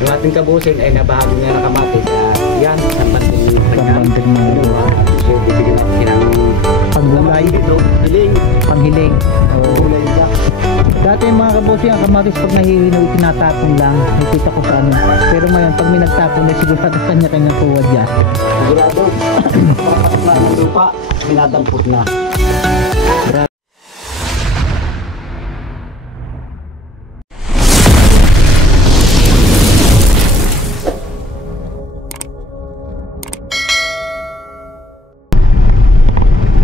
Yung ating kabusin ay nabahagi niya ng kamatis. Yan, sambanting Sambanting mga lupa. So, bibigyan natin ng Panggulay. ito, hiling. Panghiling. Gulay ka. Dati yung mga kabossing, ang kamatis pag nahihinog, tinatapon lang. Nakita ko sa ano. Pero ngayon, pag may nagtapon na sigurado kanya-kanya kuha dyan. Sigurado, pagkakas na ng lupa, minadampot na.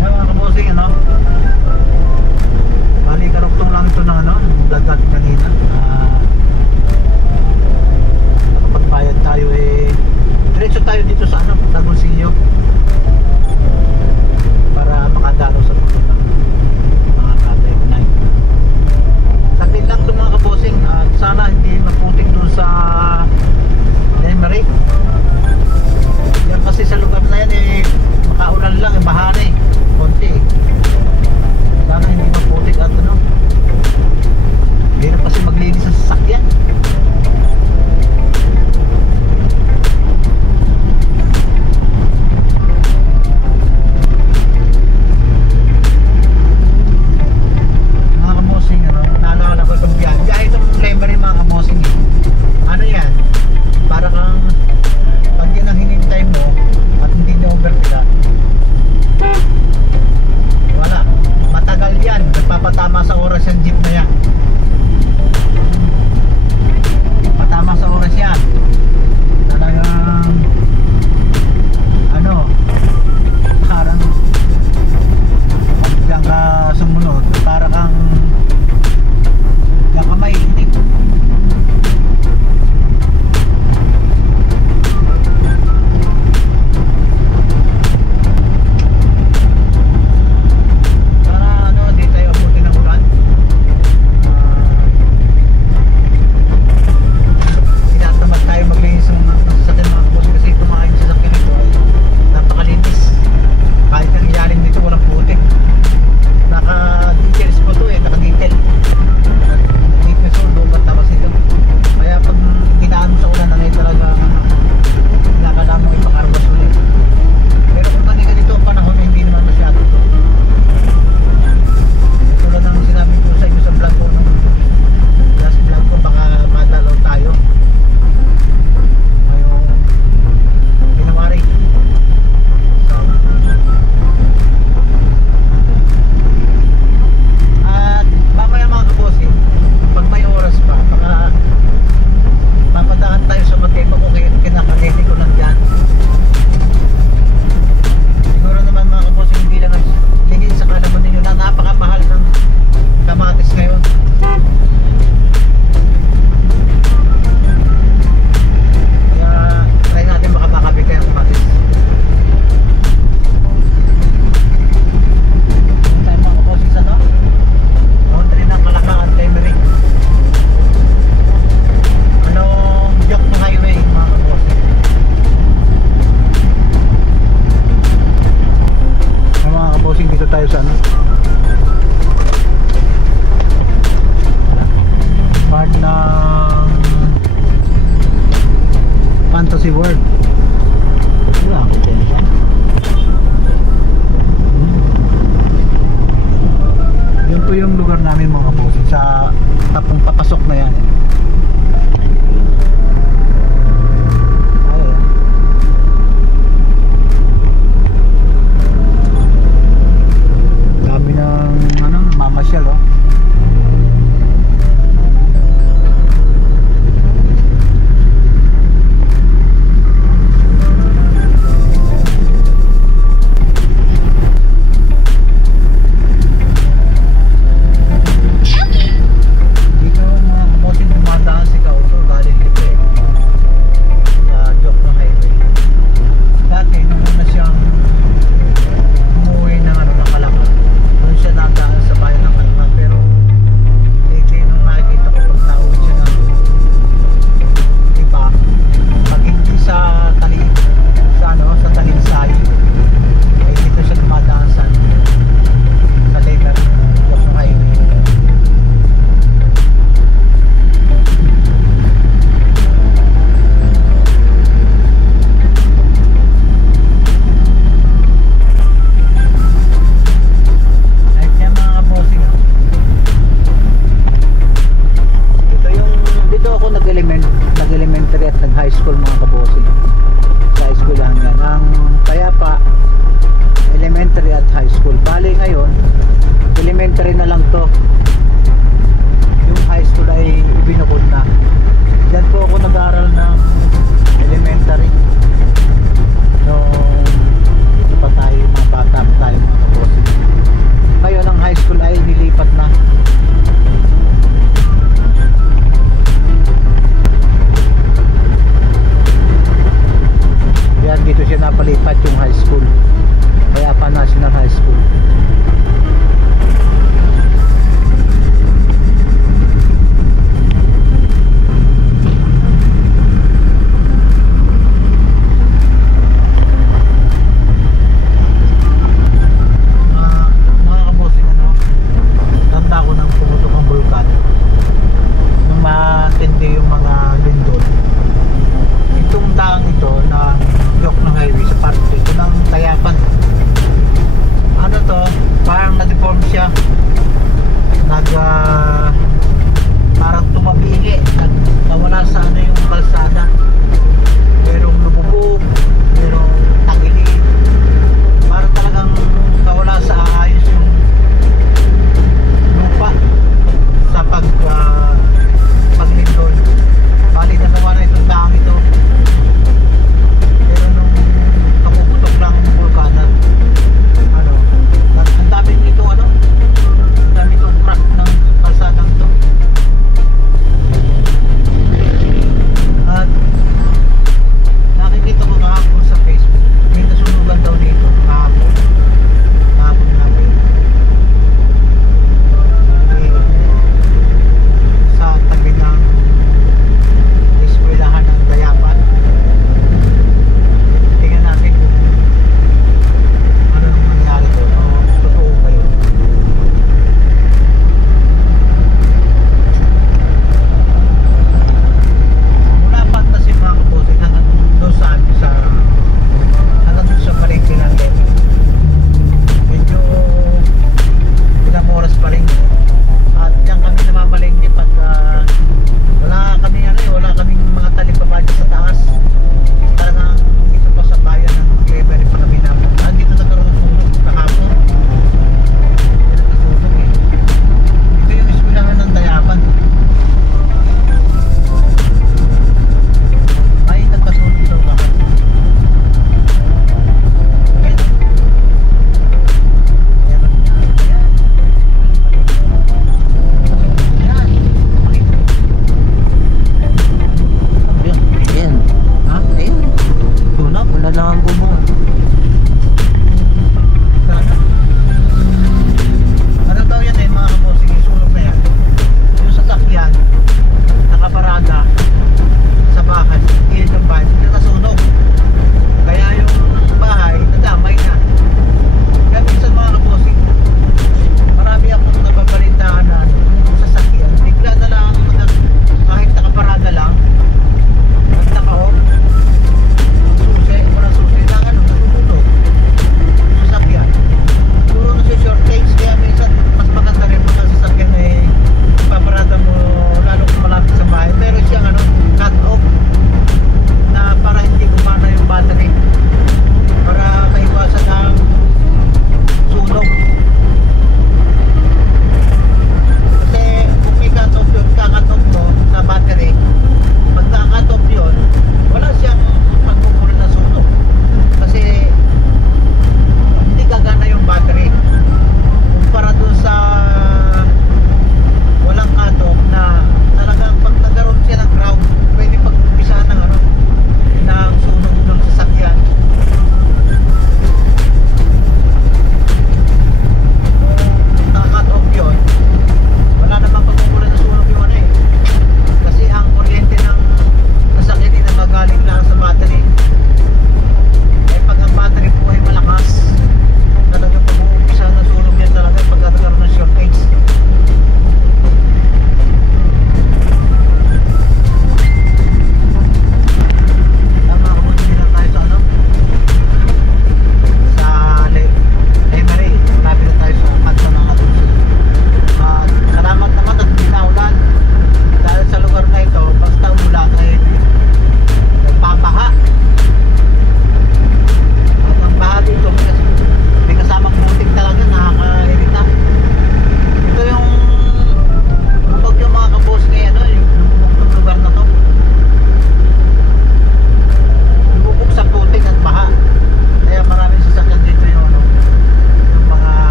Mga kabossing, ano? Bali, karuktong lang ito ng ano, vlog natin kanina. Nakapagbayad tayo eh. Diretso tayo dito sa ano, sa Gulsillo. Para makadalo sa mga katay unay. Saglit lang ito mga kabossing. At sana hindi maputik dun sa Lemery. Yan kasi sa lugar na yan eh, makaulan lang eh, bahari. Konti eh. Sana hindi maputik at ano. Hirap kasi maglinis sa sasakyan. Mga kamosing, ano, naalala ko itong biyahe. Biyahe itong Lemery mga kamosing eh. Ano yan? Para kang pag yan ang hinintay mo at hindi na overfila, wala, matagal yan, nagpapatama sa oras yung jeep na yan, patama sa oras yan, talagang ano, parang pag diyan ka sumunod, para kang diyan ka maiinit. Fantasy World. Wala akong tension. Yun po yung lugar namin mga kabossing, sa tapong papasok na yan. Dami ng ano, mamasyal oh. Dito mga kabossing, high school mga kabosing. Sa high school lang yan. Ang Tayapa elementary at high school. Bali ngayon elementary na lang to. Yung high school ay ibinukod na. Diyan po ako nag-aral ng elementary nung hindi pa tayo mga bata pa tayo mga kabosing. Ngayon ang high school ay nilipat na. Yan, dito siya napalipat yung high school. Kaya pa National High School. Mga kabosing, tanda ko nang pumutok ang bulkan nung matindi yung mga lindol. Itong daang ito na yok ng highway sa parte ito ng Tayapan. Ano to? Parang na-deform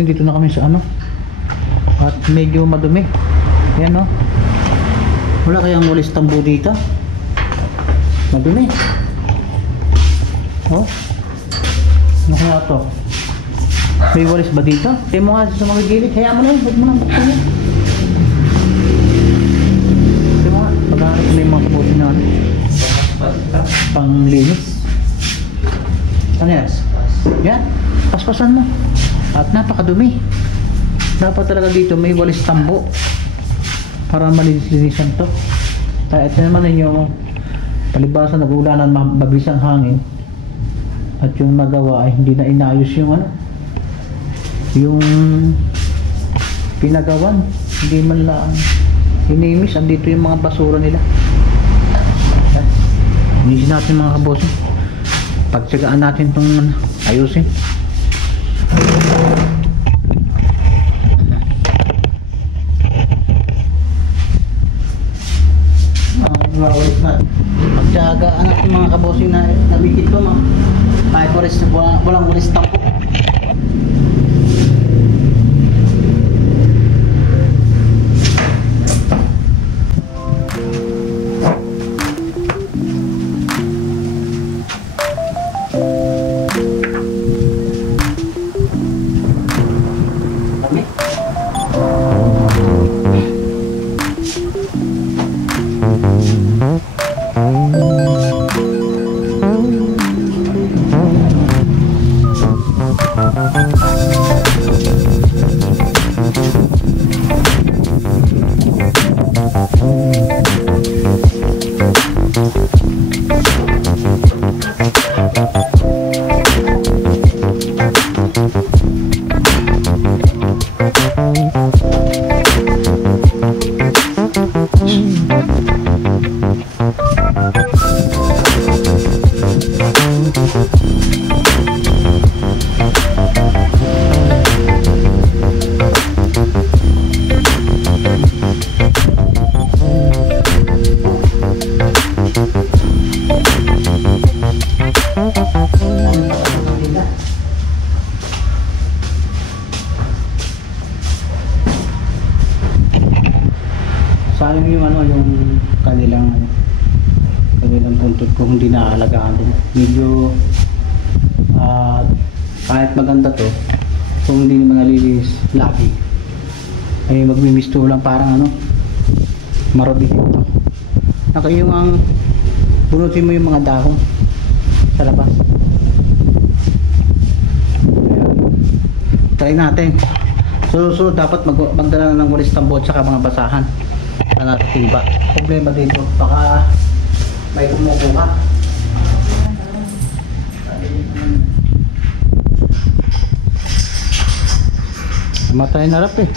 bossing, dito na kami sa ano. At medyo madumi. Ayan no. Wala kayang walis tambo dito. Madumi. Oh. Ano kaya to? May walis ba dito? Tayo mo nga sa mga gilid. Hayaan mo na yun. Huwag mo nang buksan yun. Tayo mo nga. Pag-aaral ko na yung mga kabuti na ano. Panglinis. Ano yan? Yan. Paspasan mo. At napakadumi. Dapat talaga dito may walis tambo para malinis-linisan to. Kaya ito naman ninyo, palibasa nag-ulanan, mabilis ang hangin, at yung nagawa ay hindi na inayos yung ano, yung pinagawan, hindi man lang inimis. Andito yung mga basura nila. Inisin natin mga kaboss, pagtsagaan natin itong ayusin. Pagtsagaan natin mga kabosing na nabikit ko mga kahit walang walis tampo. Sayang yung ano, yung kanilang buntot ko hindi naalagaan din. Medyo kahit maganda to, kung hindi naman nalilis lagi ay magmimisto lang, parang ano, marobitin to. Yung ang bunutin mo yung mga dahon sa labas. Ayan. Try natin. So dapat magdala ng walis tambo at saka mga basahan na natitimba. Problema dito, baka may kumukuha. Matay na rap eh.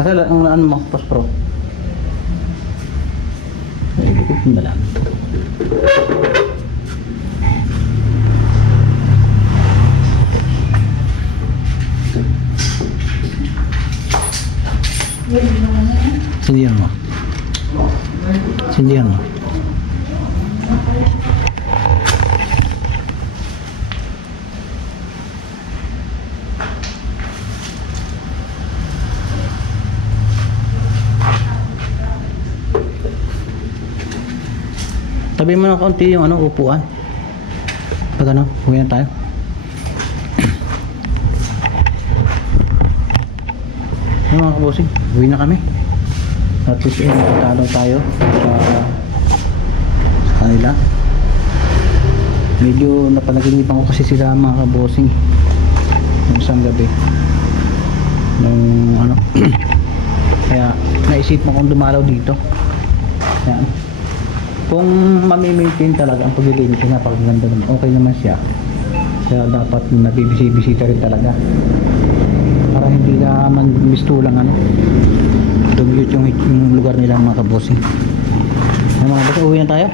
Nasa ano mo, post-pro. Ay, dikit mo lang. Sindihan mo. Sindihan mo. Tabi mo ng kaunti yung ano, upuan. Pag ano, huwi na tayo. Yung mga kabosing, huwi na kami. At least nakatalaw tayo sa kanila. Medyo napanaginipan ko kasi sila mga kabosing yung isang gabi nung ano kaya naisip mo kung dumalaw dito. Yan. Kung mami-maintain talaga ang paglilinis, napakaganda naman, okay naman siya. Kaya dapat nabibisita rin talaga para hindi naman mistulang ano, dumiyot yung lugar nila mga kabosing. Mga kabosing, uwi na tayo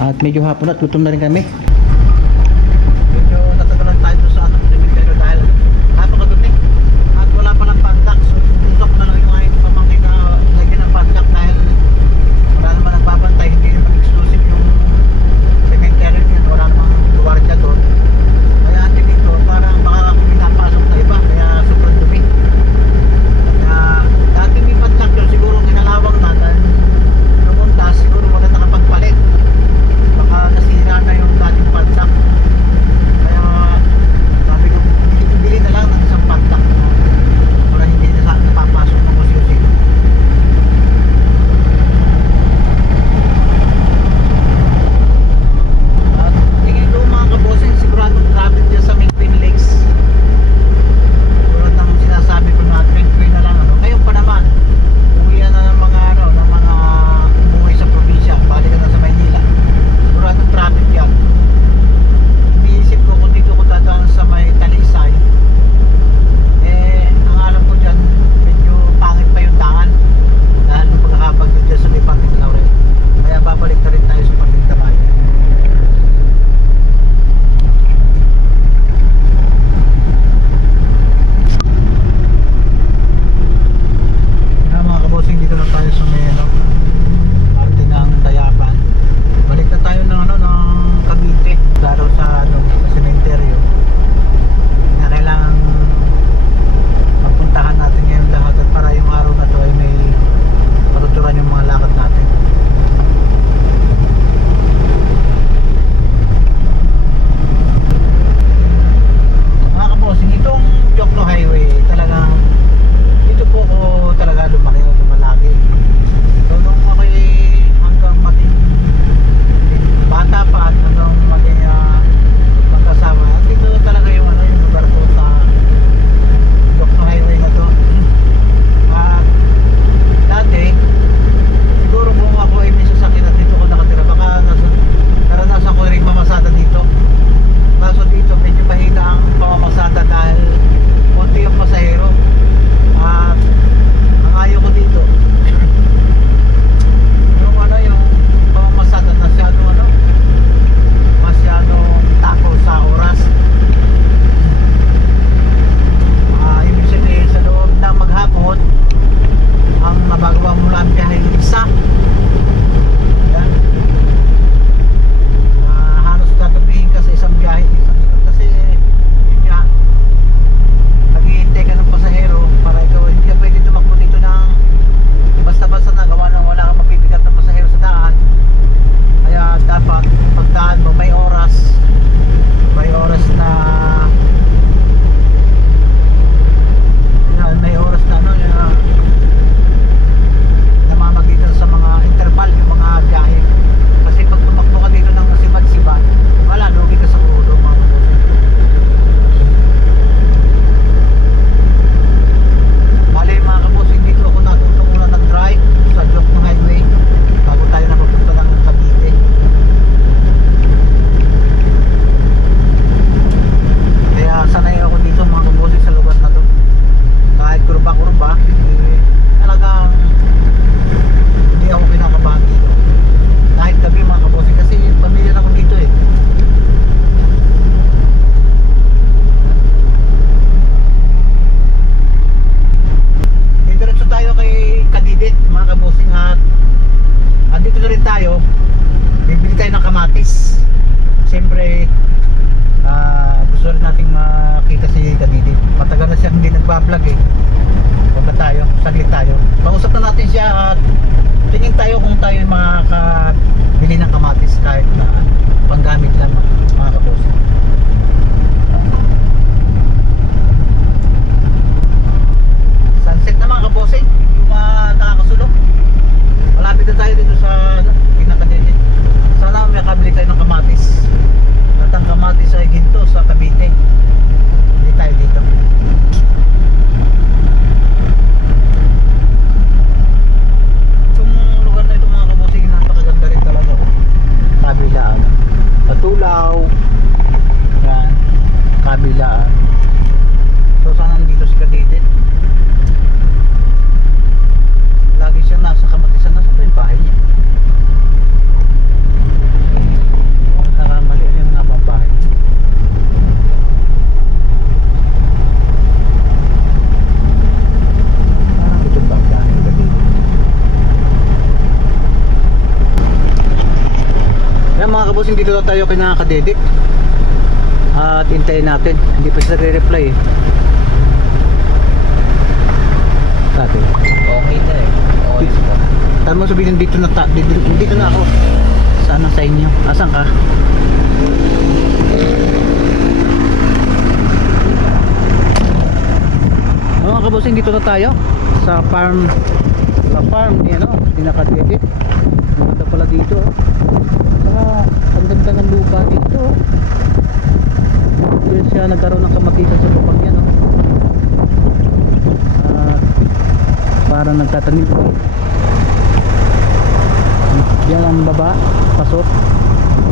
at medyo hapon at gutom na rin kami. Medyo natagalan tayo sa atong cemetery dahil napakadumi at wala palang pandak. So usap na lang yung aking pamangkin na lagyan ng pandak dahil wala naman nagbabantay, hindi naman exclusive yung cemetery niyan, wala namang lugar dyan doon. Kaya dito parang baka kami napas nagbablog eh. Baba tayo, saglit tayo. Pausap na natin siya at tingin tayo kung tayo yung makakabili ng kamatis kahit na panggamit lang mga kapos. Sunset na mga kabosing, yung nakakasulong. Malapit na tayo dito sa pinakadede. Sana may kabili tayo ng kamatis. At ang kamatis ay ginto sa Cavite. Hindi tayo dito. Itong lugar na ito mga kabosing, napakaganda rin talaga. Kabilaan. Patulaw. Yan. Kabilaan. So sana nandito si Cavite. Lagi siya nasa kamatisan. Nasa pa yung bahay niya? Kung nakamali, ano yung nabang bahay niya? Parang itong bang bahay ng gabi. Yan mga kabusing, dito na tayo kinakadedik. At hintayin natin. Hindi pa sila nagre-reply eh. Sabi. Okay na eh. Okay po. Tama mo sabihin dito na dito na ako. Saan sa inyo? Asan ka? Mga kabusing, dito na tayo sa farm. Sa farm ni ano, pinaka-edit. Maganda pala dito. Saka ang ganda ng lupa dito. Dito siya nagkaroon ng kamatisan sa lupang yan. Parang nagtatanim. Yan ang baba, pasok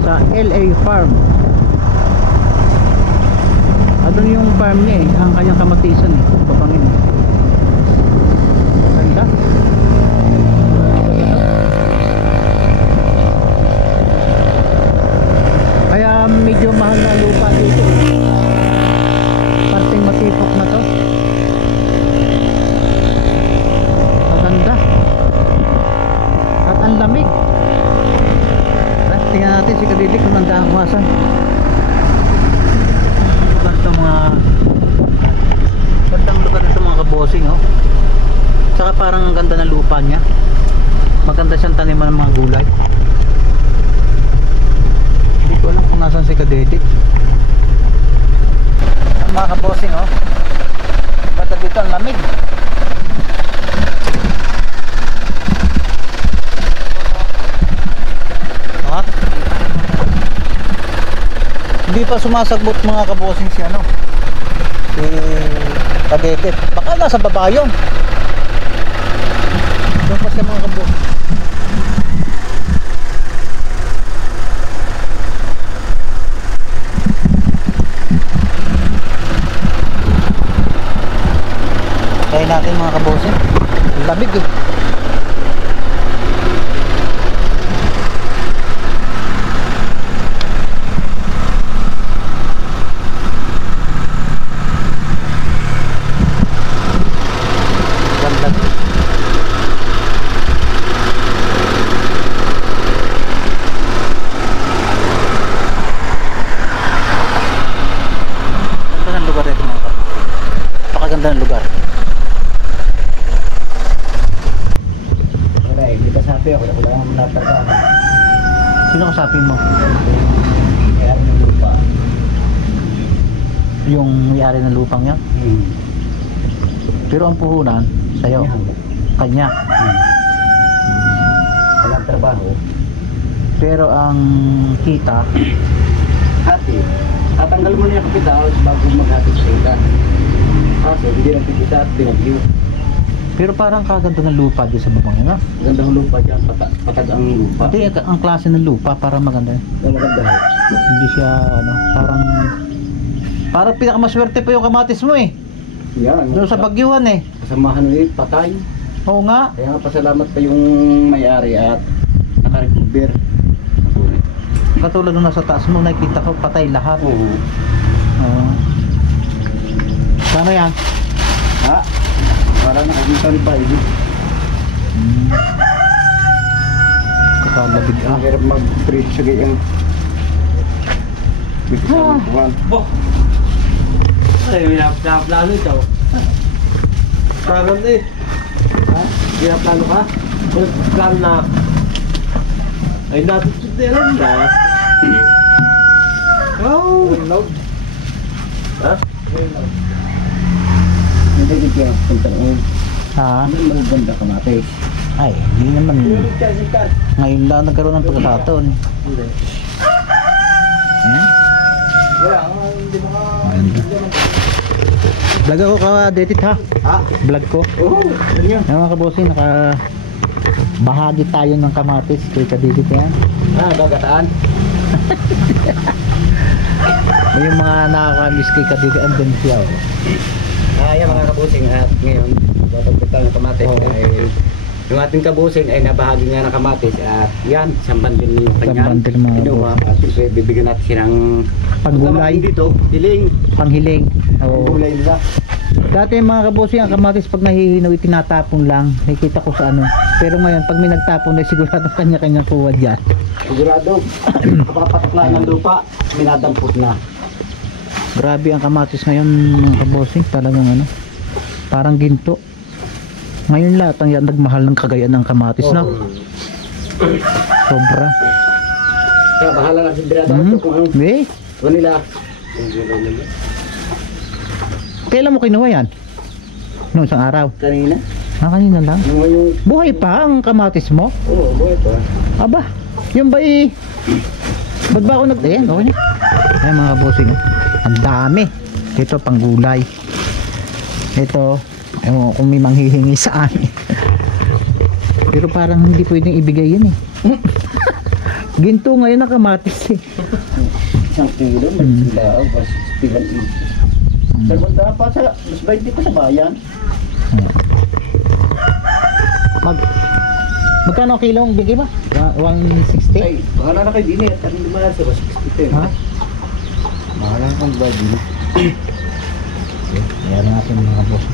sa LA Farm. Ano yung farm niya eh, ang kanyang kamatisan eh, babangin eh. Ganda. Kaya medyo mahal na lupa dito. Parting matipok na to. Maganda. At ang lamig. Tingnan natin si Kadidi kung nandahan kumasan. Basta mga gandang lugar nito mga kabosing oh. Saka parang ang ganda ng lupa niya. Maganda siyang taniman ng mga gulay. Hindi ko alam kung nasan si Kadidi. Mga kabosing oh. Basta dito ang lamig. Hindi pa sumasagbot mga kabosing si ano, si Kadete. Baka nasa baba yun. Doon pa siya mga kabosing. Kaya natin mga kabosing. Lamig eh. Napakaganda ng lugar. Wala eh, may kasapi ako. Ako lang ang natrabaho. Sino kasapin mo? Kaya rin yung lupa. Yung may-ari ng lupang niya? Pero ang puhunan sa'yo? Kanya? Walang trabaho. Pero ang kita? Hati. Tatanggal mo na yung kapital bago maghatid sa kita. Kaso hindi nagpipita at binagyo. Pero parang kaganda ng lupa dyan sa babang yan. Maganda ang lupa dyan, patag ang lupa. Hindi, ang klase ng lupa parang maganda. Yung maganda. Hindi siya ano, parang pinakamaswerte pa yung kamatis mo eh. Yan. Doon sa Bagyuhan eh. Kasamahan ulit, patay. Oo nga. Kaya nga pasalamat pa yung may-ari at nakarecover. Katulad nung nasa taas mo, nakikita ko patay lahat. Oo. Oo. Kano yan? Ha? Para nakakita ni Paili. Kakalabig ah. Ang hirap mag-treat siya gayang bigyan ng buwan. Ay, minap lalo ito. Plano na eh. Ha? Plano ka? Plano na. Ay natutunan na. Oh. Ha? Hindi kaya punta ngayon. Ha? Ano maganda kamatis? Ay, hindi naman. Sikat. Ngayon lang nagkaroon ng pagkakataon. Hindi. Ayan. Wala, hindi mo ka... Maganda. Vlog ako ka-edit ha. Ha? Vlog ko. Oo, ganyan. Ayan mga kabosing, bahagi tayo ng kamatis kay Kadidit yan. Gagataan. May yung mga nakakamiss kay Kadidit, andun siya. Oh. Yan mga kabusing at ngayon, babagbitan ng kamatis. Oo. Dahil yung ating kabusing ay nabahagi nga ng kamatis at yan, isang bandil yung kanya. Isang bandil, mga Kinuha at siyempre bibigyan natin siya ng Paggulay. dito, hiling. Panghiling. Oo. Gulay nila. Dati mga kabosing, ang kamatis pag nahihinaw, itinatapon lang. Nakikita ko sa ano. Pero ngayon, pag may nagtapon, ay sigurado kanya-kanya kuha dyan. Sigurado, kapag patakla ng lupa, minadampot na. Grabe ang kamatis ngayon mga kabosing. Talagang ano, parang ginto. Ngayon lahat ang yan nagmahal ng Cagayan ng kamatis na. Sobra. Kaya bahala na si Birada kung ano. Eh, Kung nila. kailan mo kinuha yan? Noong isang araw. Kanina. Kanina lang. Yung, Buhay pa ang kamatis mo? oo, buhay pa. Aba, yung ba ba't ba ako ayan, okay na. Ayan mga bossing, ang dami. Ito pang gulay. Ito, ewan ko kung may manghihingi sa amin. Pero parang hindi pwedeng ibigay yan eh. Ginto ngayon ang kamatis eh. Isang kilo, may tao, mas pilan each. Dalawang daan pa sa, mas 20 pa sa bayan. Magkano ang kilo ang bigay ba? 160? Ay, bahala na kayo din eh. At hindi mahal sa 60. Ha? Bahala kang badi. Ayan natin mga boss.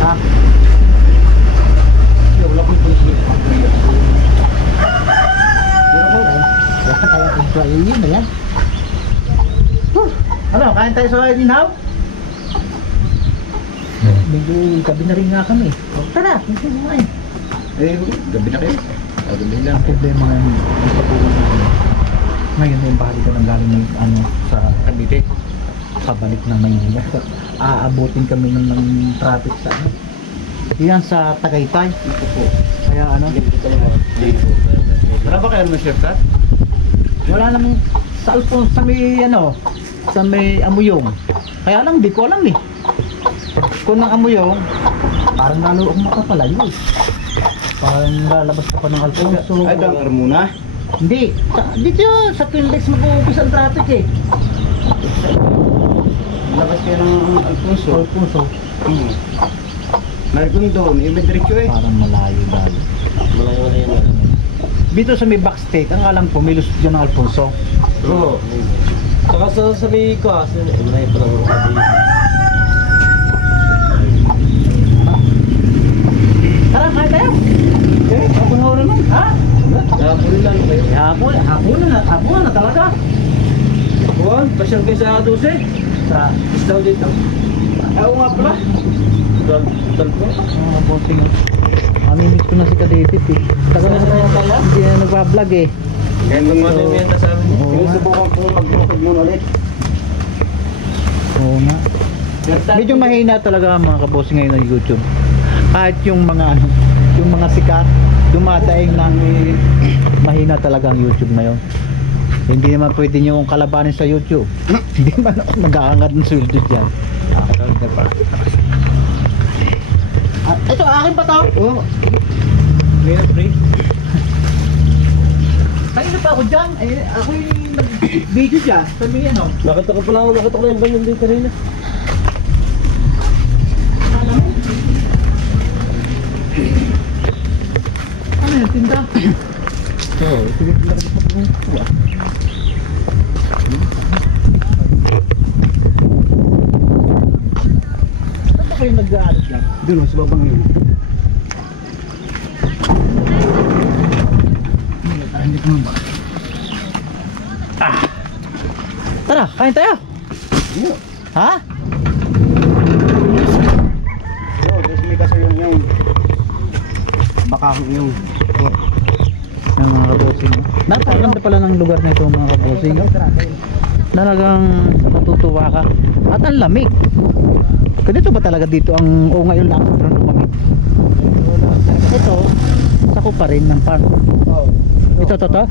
Ha? Wala kong pulis. Wala tayong employee yun, ayan. Ano, kain tayo sa Ginhaw? Medyo gabi na rin nga kami. Tara, medyo kumain. Eh, gabi na kayo. Gabi lang. Ang problema ngayon, ang patuloy na ano. Ngayon yung bahali ka ng galing ng ano, sa Cavite. Pabalik ng Maynila. Aabutin kami ng traffic sa ano. Yan sa Tagaytay. Ito po. Kaya ano, Wala ba kayo naman shortcut? wala namang sa Alphonse, sa may ano, sa may Amuyong. Kaya lang, di ko alam eh. Kung ng Amuyong, parang lalo akong makakalayo eh. Parang lalabas ka pa ng Alfonso. Ay, ito ang Armuna. Hindi, dito sa Twinlex mag-uumpis ang traffic eh. Labas kayo ng Alfonso. Alfonso, Narikong doon, may diretso eh. parang malayo lalo. Malayo na yun. Dito sa may backstage, ang alam ko, may lusot dyan ng Alfonso. Oo. Saka sa may ko, malayo pa lang sabi. Tara, kaya tayo. Eh, hapon na naman. Ha? Nakapuli lang kayo. Hapon na talaga. Buwan, pasyal kayo sa 12. Sa Isdaw dito. Oo nga pala. Tal po. mga bossing ah. Amimiss ko na si Kadepit eh. Tagal na kaya pala? Hindi na nagpa-vlog eh. Ganyan lang mga menta sa amin. Oo nga. Sinusubukan ko mag-vlog muna ulit. Oo nga. Medyo mahina talaga ang mga kabossing ngayon ng YouTube. Kahit yung mga ano, yung mga sikat, dumadaing ng mahina talaga ang YouTube ngayon. Hindi naman pwede nyo kalabanin sa YouTube. Hindi man ako nag-aangat ng sweldo dyan. Ito, akin pa to? Oo. Kaya pre. Kanina pa ako dyan. Eh, ako yung nag-video dyan. Sabi ano? Nakita ko pala yung banyan din kanina. Ano yun, tinda? Oo, sige pala ko pa po. Saan ba kayo nag-aalit lang? Doon, sa babang yun. Tara, kain tayo! Yun. Ha? Yo, there's may kaso yung baka yung Yung mga kabosing. Napakaganda pala ng lugar na ito mga kabosing. Talagang matutuwa ka. At ang lamig. Ganito ba talaga dito ang ngayon lang ang lumamig? Ito, sako pa rin ng farm. oh. Ito to.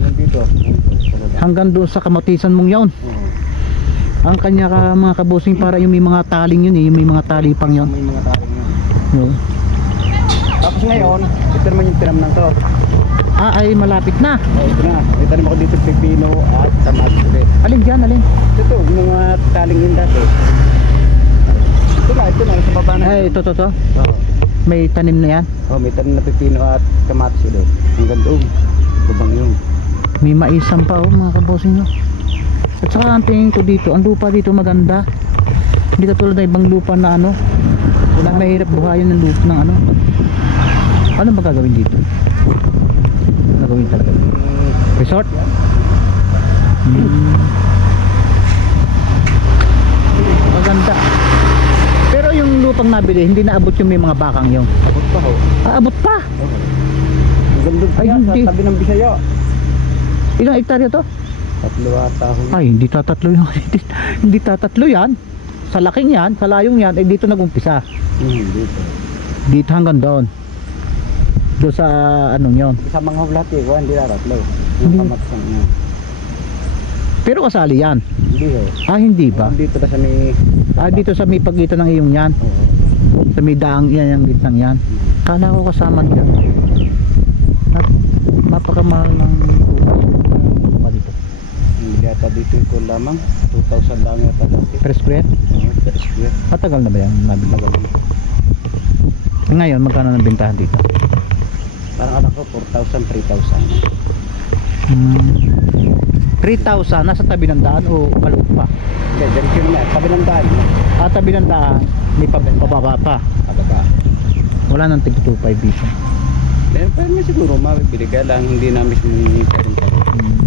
Nandito. Hanggang doon sa kamatisan mong yaon. Ang kanya ka mga kabosing para yung may mga taling yun eh, yung may mga tali pang yun. May mga tao nga. Yun. Tapos ngayon, ito naman yung tinam ng to. Ay malapit na. Oh, ito na. May tanim ako dito pipino at kamatis ulit. Alin dyan, alin? Ito, yung mga taling yun dati. Ito na, sa baba na. Ay, ito. Oo. May tanim na yan. Oh, may tanim na pipino at kamatis ulit. Hanggang doon. Lubang yung. May maisam pa oh mga kabosing no. At saka ang tingin ko dito, ang lupa dito maganda. Hindi katulad ng ibang lupa na ano. Walang mahirap buhayin ng lupa ng ano. Ano ba gagawin dito? Ano gagawin talaga? Resort? Maganda. Pero yung lupang nabili, hindi naabot yung may mga bakang yung. Abot pa ho. Abot pa! Oo. Hanggang doon pa Ay, yan, sa hindi. tabi ng Bisaya. Ilang hektarya to? 3 ata ho. Ay, hindi tatatlo yan. Hindi tatatlo yan. Sa laking yan, sa layong yan, eh dito nagumpisa. Dito. Dito hanggang doon. Doon sa anong yon. Sa mga hublat eh, hindi naratlo. Hindi. Yung kamatis ang yan. Pero kasali yan. Hindi ho. Hindi ba? Dito na sa may... Dito sa may pagitan ng iyong yan. Oo. Sa may daang yan, yung gitnang yan. Kala ko kasama nila. At napakamahal ng lupa dito. Hindi ata dito ko lamang. 2,000 lang yata dati. Per square? Oo, per square. Matagal na ba yan? Nabili. Ngayon, magkano ng bentahan dito? Parang anak ko, 4,000, 3,000. 3,000 nasa tabi ng daan o kaloob pa? Okay, diretso na yan. Tabi ng daan. Tabi ng daan, may pababa pa. Ababa. Wala nang tig 2.5 dito. Meron pa rin siguro mabibili. Kaya lang hindi na mismo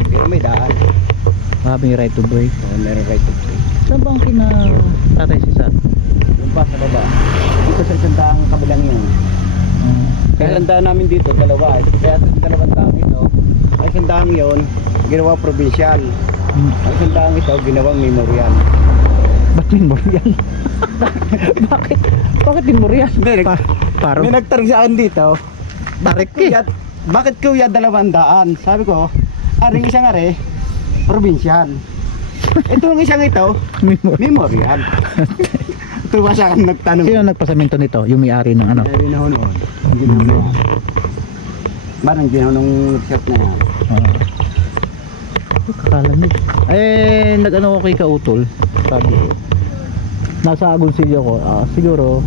pero may daan. May right to break. Oo, meron right to play. Saan ba ang kina tatay si Sar? Yung pa sa baba. Dito sa isang daang kabilang yun. Kaya lang daan namin dito, dalawa. Kaya sa dalawang daang ito, ang isang daang yun, ginawa provincial. Ang isang daang ito, ginawang memorial. Ba't memorial? Bakit? Bakit memorial? Hindi, Parang may nagtanong sa akin dito, bakit Bakit? kuya, bakit kuya 200? Sabi ko, aring isang are, provincial. Itong isang ito, memorial. memorial. Tuwa sa akin nagtanong. Sino nagpasamento nito? Yung may-ari ng ano? Hindi na ho noon. Hindi na ho na yan. Parang hindi na ho nung nag-shot na yan. Kakalamig. Nag-ano ko kay Kautol. Sabi ko. Nasa Agoncillo ko. Siguro.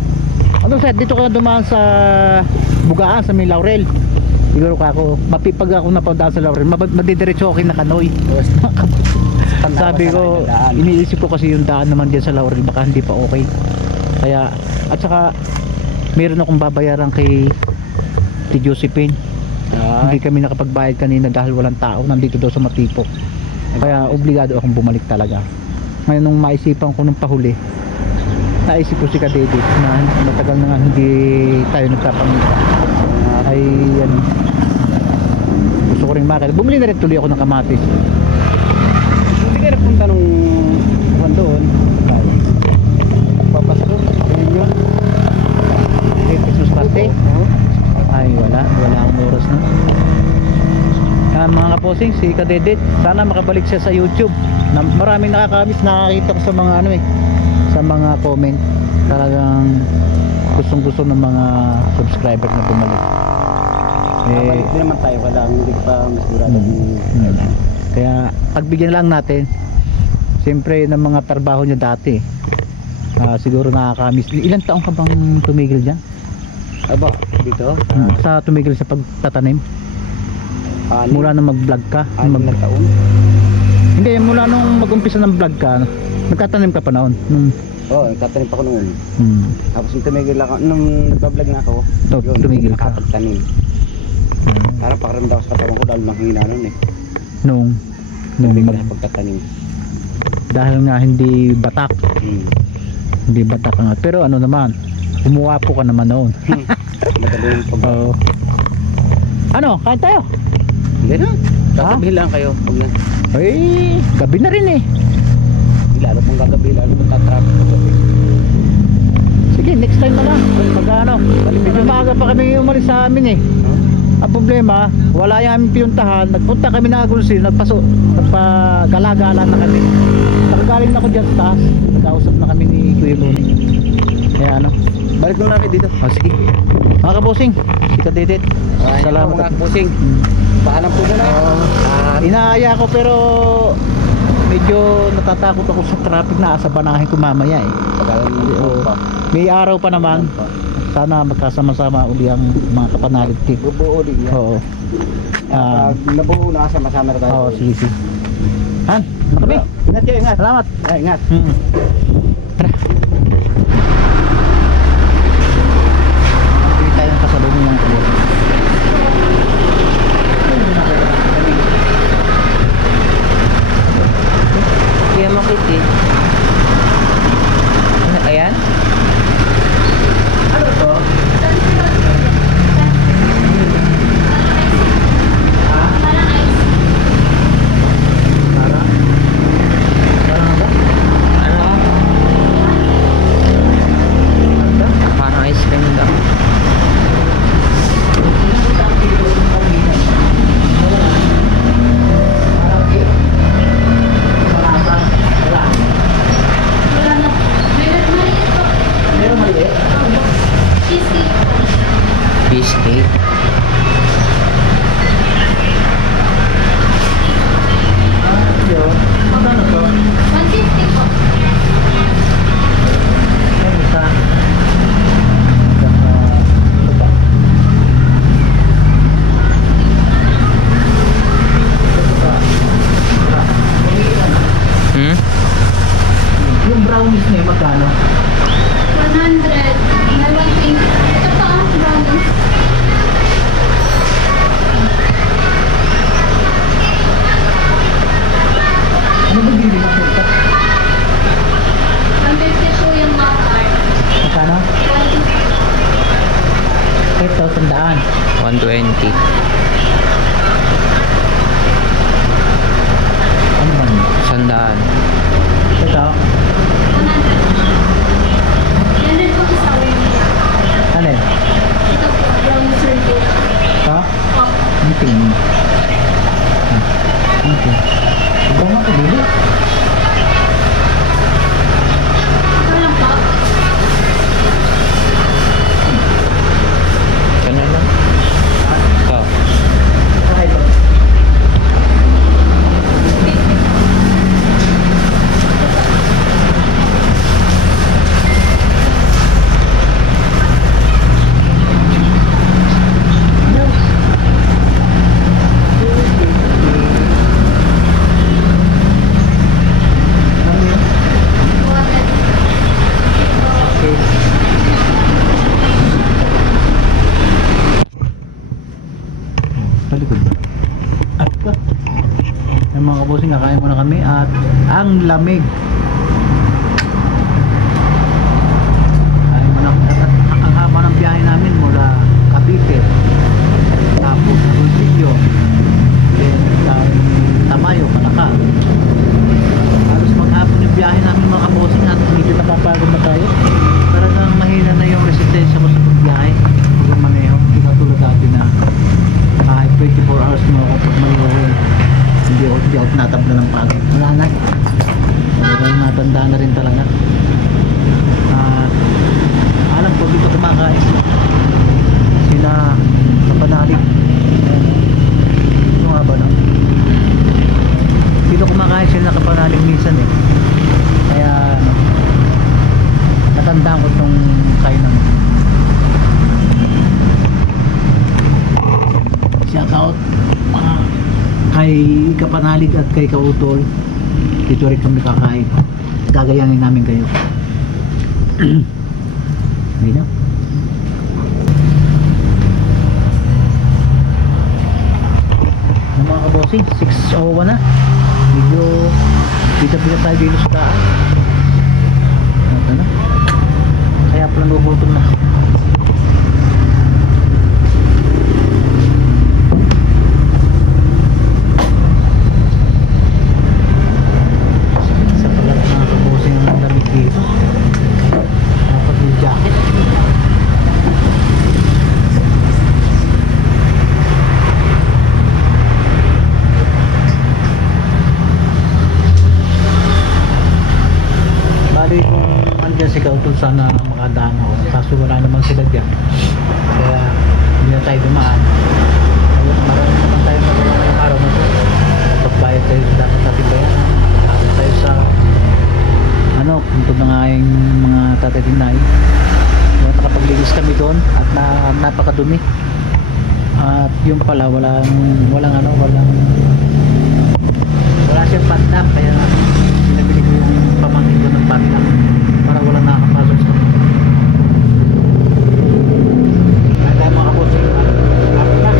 Ano sir, dito ka dumaan sa Bugaan, sa may Laurel. Siguro ka ako, mapipag ako napadaan sa Laurel, madidiretso ako na Kanoy. Sabi ko, iniisip ko kasi yung daan naman din sa Laurel, baka hindi pa okay. Kaya, at saka, meron akong babayaran kay Josephine. Hindi kami nakapagbayad kanina dahil walang tao, nandito daw sa Matipok. Kaya, obligado akong bumalik talaga. Ngayon, nung maisipan ko nung pahuli, naisip ko si Kadedit na matagal na nga hindi tayo nagkapamita. Ay, ano, gusto ko rin makita. Bumili na rin tuloy ako ng kamatis. Hindi kayo nagpunta nung buwan doon. Papasko. Ayun yun. Christmas party? Ay, wala akong oras na. Mga kaposing, si Kadedit, sana makabalik siya sa YouTube. Maraming nakakamiss, nakakita ko sa mga ano sa mga comment. Talagang gustong gusto ng mga subscriber na bumalik. Balik din naman tayo, wala hindi pa mas sigurado Kaya pagbigyan lang natin. Siyempre ng mga trabaho niya dati. Siguro nakakamiss. Ilang taong ka bang tumigil diyan? Aba, dito? Sa tumigil sa pagtatanim? Mula nung mag-vlog ka? 6 na taon? Hindi, mula nung mag-umpisa ng vlog ka, nagtatanim ka pa noon? Oo, nagtatanim pa ako noon. Tapos nung tumigil ako, nung nagbablog na ako, Tumigil ka? Nakapagtanim. Parang pakaramdaw sa katawan ko dahil manghina noon eh. Nung Tumigil na pagtatanim. dahil nga hindi batak. Hmm. Hindi batak nga. Pero ano naman, umuwapo ka naman noon. Madali yung pag... Oo. Ano, kain tayo? Hindi na. Ha? Sasabihin lang kayo. Huwag na. Ay, gabi na rin eh. Lalo pang gagabi, lalo matatraffic sa gabi. Sige, next time na lang. Pag ano, medyo maaga pa kami umalis sa amin eh. Huh? Ang problema, wala yung aming pinuntahan. Nagpunta kami na Agulsil, nagpagala-gala na kami. Nakagaling na ako dyan sa taas. Nagkausap na kami ni Kuya Luni. Kaya ano. Balik mo na kayo dito. Oh, sige. Mga kabusing, ika didit. Salamat. Mga pusing. Paalam po muna. Inaaya ko pero medyo natatakot ako sa traffic na asabanahin ko mamaya eh. Pagalan mo pa. May araw pa naman. Sana magkasama-sama uli ang mga kapanalig team. Bubuo din yan. Oo. Pag nabuo na, sama-sama na tayo. Oo, sige, sige. Han, nakabi. Ingat kayo, ingat. Salamat. Ay, ingat. Tara. Bili tayo ng pasalubong ng kabusing. Kaya makiti. Ano, ayan? Ano to? Para? Para ba? Ano? Parang ice cream daw. Meron maliit? Fish cake. Yun. Magkano to? 150 po. Yan isa. Ano ba? Hmm? Yung brownies niya magkano? 100. May 120. Ito pa ang brownies. Ano ba bili natin ito? 150 po yung makar. Magkano? 150. Ito, tandaan. 120. Ano man? Sandaan. Ito. 100. Yan din po isa wing. Ano yun? Ito po, brownies circle. Ito? Opo. Ang tingin. Okay. Ito nga ito, bili. Ito lang po. Ano lang? Ito. Saka ito. Ano yun? 200. Okay. Talikod ba? At ka. Yung mga kabusing, kakain muna kami at ang lamig. Kain muna at ang haba ng biyahe namin mula Cavite. Tapos Ronsillo. Then Tamayo, Malacca. Halos maghapon yung biyahe namin mga kabusing at medyo napapagod na tayo. Talagang mahina na yung resistensya mo sa pagbiyahe. Pag maneho, hindi ka tulad dati na kahit 24 hours mo ako pag mayroon. Hindi ako tinatabla ng pagod. Wala na. Talagang matanda na rin talaga. Alam ko dito kumakain sila kapanalig. Ano nga ba no? Dito kumakain sila kapanalig minsan eh. Kaya ano, natandaan ko itong kainan. Shout out mga kay Kapanalig at kay Kautol. Dito rin kami kakain. Gagayanin namin kayo. Hindi na. Mga kabosing, 6:01 na. Medyo bida-bida tayo dito sa daan. Ano? Kaya pala nagugutom na. Sa pala mga kabosing ang lamig dito. Dapat yung jacket. Bali kung andyan si Kautul sana makadaan ako, kaso wala naman sila dyan, kaya hindi na tayo dumaan. Kaya marami naman tayo magawa ngayong araw na to. Pagbayad tayo sa dapat natin bayaran, pagbayad tayo sa ano, puntod na nga yung mga tatay-tinay. Kaya nakapaglinis kami doon at napakadumi. At yung pala walang wala siyang padlock, kaya pinabili ko yung pamangkin ko ng padlock para walang nakakapasok sa kanila. Kaya tayo mga kabosing, ako na.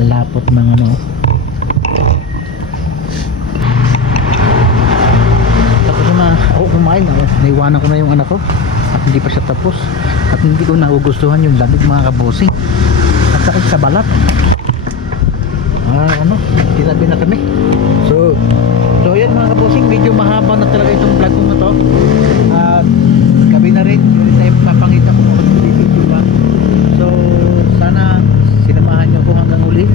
Lapot ng ano. Tapos na ako kumain ako. Naiwanan ko na yung anak ko at hindi pa siya tapos at hindi ko nagugustuhan yung lamig mga kabosing. At sakit sa balat. Ano, tinabi na kami. So yan mga kabosing, medyo mahaba na talaga itong vlog ko na to. At gabi na rin, hindi tayo papangita kung ano video ba. So sana sinamahan nyo ko hanggang uli.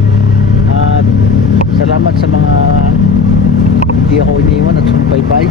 At salamat sa mga hindi ako iniwan at sumubaybay.